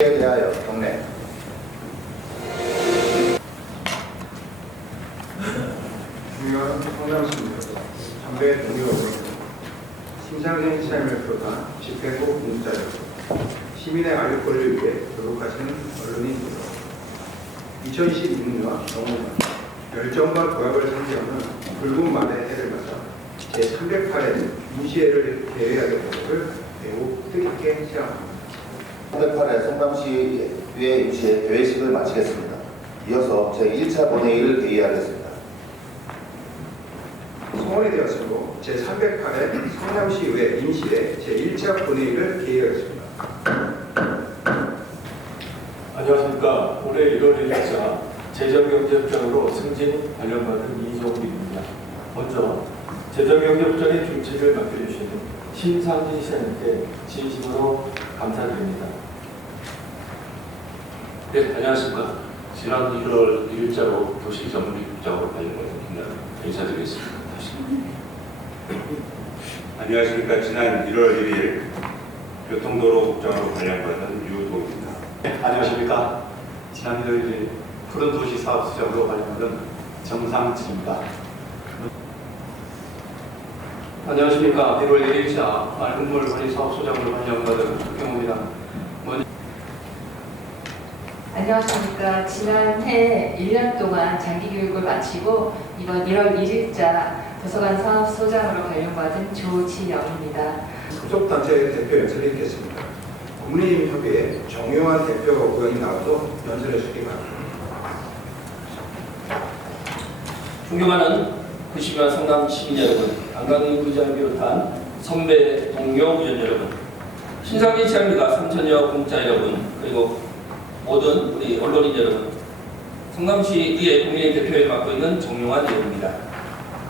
대하여 경례. 중요한 성남시입니다. 담배 동료로 심상정 시장을 비롯한 집회국 공자들, 시민의 알 권리를 위해 노력하시는 언론인들, 2016년과 경호년 열정과 도약을 상징하는 붉은 말의 해를 맞아 제308회 임시회를 개회하게 된 것을 매우 뜻깊게 시작합니다. 308회 성남시의회 임시회 개회식을 마치겠습니다. 이어서 제1차 본회의를 개의하겠습니다. 성원이 되었으므로 제308회 성남시의회 임시회 제1차 본회의를 개의하겠습니다. 안녕하십니까. 올해 1월 1일자 재정경제협정으로 승진 관련받은 이종욱입니다. 먼저 재정경제협정의 중책을 맡겨주신 심상진 시장님께 진심으로 감사드립니다. 네, 안녕하십니까. 지난 1월 1일자로 도시전문국장으로 발령받은 김나라 인사드리겠습니다. 다시. 안녕하십니까. 지난 1월 1일 교통도로국장으로 발령받은 유도입니다. 네, 안녕하십니까. 지난 1월 1일 푸른도시사업수장으로 발령받은 정상진입니다. 안녕하십니까. 1월 1일자 맑은물 관리사업소장으로 발령받은 박경호입니다. 안녕하십니까. 지난해 1년 동안 장기교육을 마치고 이번 1월 1일자 도서관 사업소장으로 발령받은 조지영입니다. 소속단체 대표 연설을 있겠습니다. 국민협의회 정용환 대표 의원이 나와서 연설해 주시기 바랍니다. 존경하는 90만 성남 시민 여러분, 안강희 부장을 비롯한 선배 동료 의원 여러분, 신상진 시장님과 3천여 공자 여러분, 그리고 모든 우리 언론인 여러분, 성남시의회 국민의힘 대표를 맡고 있는 정용환 의원입니다.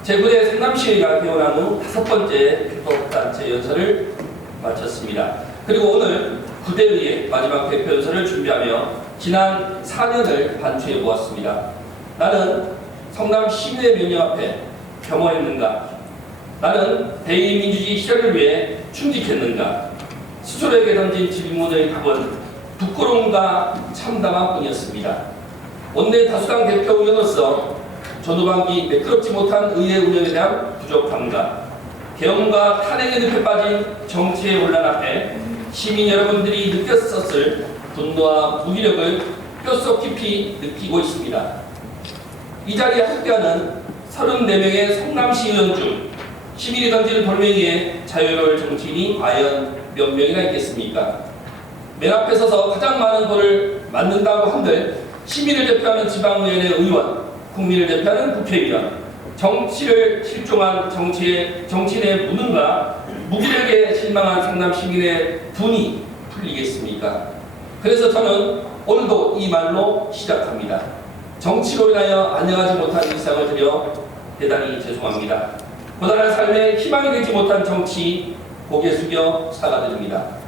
제9대 성남시의회가 개원한 후 5번째 교통단체 연설을 마쳤습니다. 그리고 오늘 9대의회 마지막 대표 연설을 준비하며 지난 4년을 반추해 보았습니다. 나는 성남 시민의 명령 앞에 겸허했는가? 나는 대의민주주의 실현을 위해 충직했는가? 스스로에게 던진 질문의 답은 부끄러움과 참담함뿐이었습니다. 원내 다수당 대표 의원으로서 전후반기 매끄럽지 못한 의회 운영에 대한 부족함과 계엄과 탄핵의 늪에 빠진 정치의 혼란 앞에 시민 여러분들이 느꼈었을 분노와 무기력을 뼛속 깊이 느끼고 있습니다. 이 자리에 함께하는 34명의 성남시 의원 중 시민이 던지는 돌멩이에 자유로울 정치인이 과연 몇 명이나 있겠습니까? 맨 앞에 서서 가장 많은 돈을 맞는다고 한들 시민을 대표하는 지방의원의 의원, 국민을 대표하는 국회의원, 정치를 실종한 정치인의 무능과 무기력에 실망한 성남 시민의 분이 풀리겠습니까? 그래서 저는 오늘도 이 말로 시작합니다. 정치로 인하여 안녕하지 못한 일상을 드려 대단히 죄송합니다. 고단한 삶에 희망이 되지 못한 정치, 고개 숙여 사과드립니다.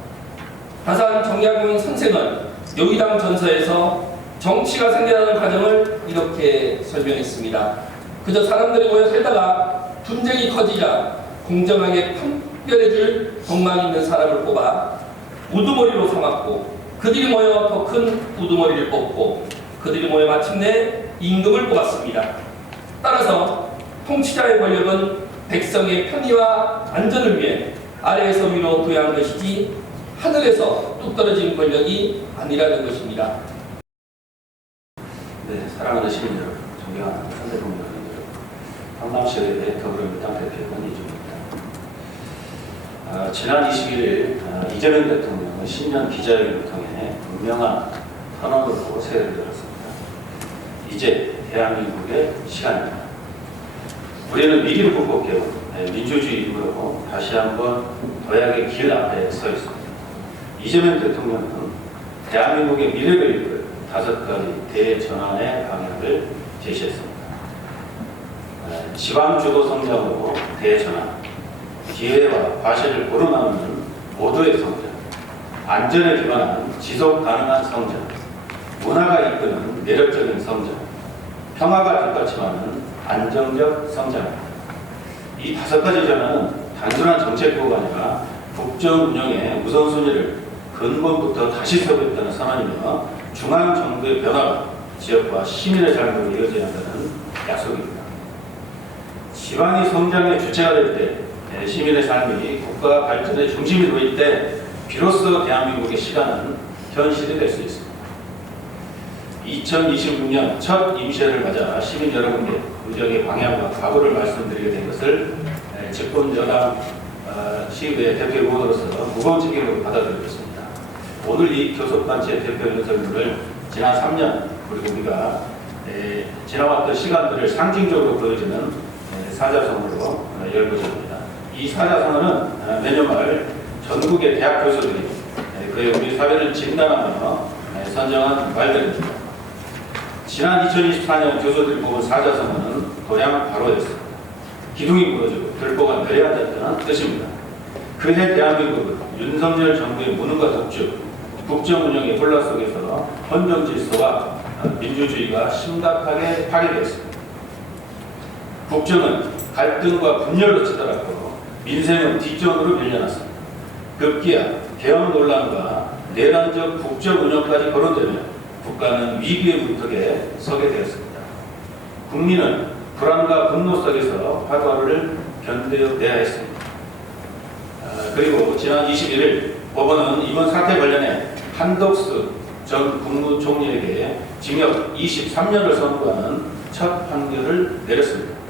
다산 정약용 선생은 요의당 전서에서 정치가 생겨나는 과정을 이렇게 설명했습니다. 그저 사람들이 모여 살다가 분쟁이 커지자 공정하게 판결해줄 덕망 있는 사람을 뽑아 우두머리로 삼았고, 그들이 모여 더 큰 우두머리를 뽑고, 그들이 모여 마침내 임금을 뽑았습니다. 따라서 통치자의 권력은 백성의 편의와 안전을 위해 아래에서 위로 부여한 것이지 하늘에서 뚝 떨어진 권력이 아니라는 것입니다. 네, 사랑하는 시민 여러분, 존경하는 선대동 여러분, 성남시의회 더불어민주당 대표의원 이종욱입니다. 지난 21일 이재명 대통령의 신년 기자회견을 통해 분명한 선언으로 세례를 들었습니다. 이제 대한민국의 시간입니다. 우리는 미래를 꿈꿔 민주주의 이후로 다시 한번 도약의 길 앞에 서 있습니다. 이재명 대통령은 대한민국의 미래를 이끌 5가지 대전환의 방향을 제시했습니다. 지방주도 성장으로 대전환, 기회와 과실을 고루나누는 모두의 성장, 안전에 기반한 지속 가능한 성장, 문화가 이끄는 매력적인 성장, 평화가 뒷받침하는 안정적 성장입니다. 이 5가지 전환은 단순한 정책구가 아니라 국정 운영의 우선순위를 근본부터 다시 서겠다는 선언이며 중앙 정부의 변화가 지역과 시민의 삶으로 이어져야 한다는 약속입니다. 지방이 성장의 주체가 될 때, 시민의 삶이 국가 발전의 중심이 될 때 비로소 대한민국의 시간은 현실이 될 수 있습니다. 2026년 첫 임시회를 맞아 시민 여러분께 의정의 방향과 각오를 말씀드리게 된 것을 집권 여당 시의회 대표 의원으로서 무거운 책임으로 받아들이겠습니다. 오늘 이 교섭단체 대표 연설문을 지난 3년 그리고 우리가 지나왔던 시간들을 상징적으로 보여주는 사자성어로 열고자 합니다. 이 사자성어는 내년 말 전국의 대학 교수들이 그의 우리 사회를 진단하며 선정한 말들입니다. 지난 2024년 교수들이 뽑은 사자성어는 도량 바로였습니다. 기둥이 무너지고 들보가 내려앉았다는 뜻입니다. 그해 대한민국은 윤석열 정부의 무능과 독주, 국정 운영의 혼란 속에서 헌정 질서와 민주주의가 심각하게 파괴되었습니다. 국정은 갈등과 분열로 치달았고 민생은 뒷전으로 밀려났습니다. 급기야 개헌 논란과 내란적 국정 운영까지 거론되며 국가는 위기의 문턱에 서게 되었습니다. 국민은 불안과 분노 속에서 화두를 견뎌내야 했습니다. 그리고 지난 21일 법원은 이번 사태 관련해 한덕수 전 국무총리에게 징역 23년을 선고하는 첫 판결을 내렸습니다.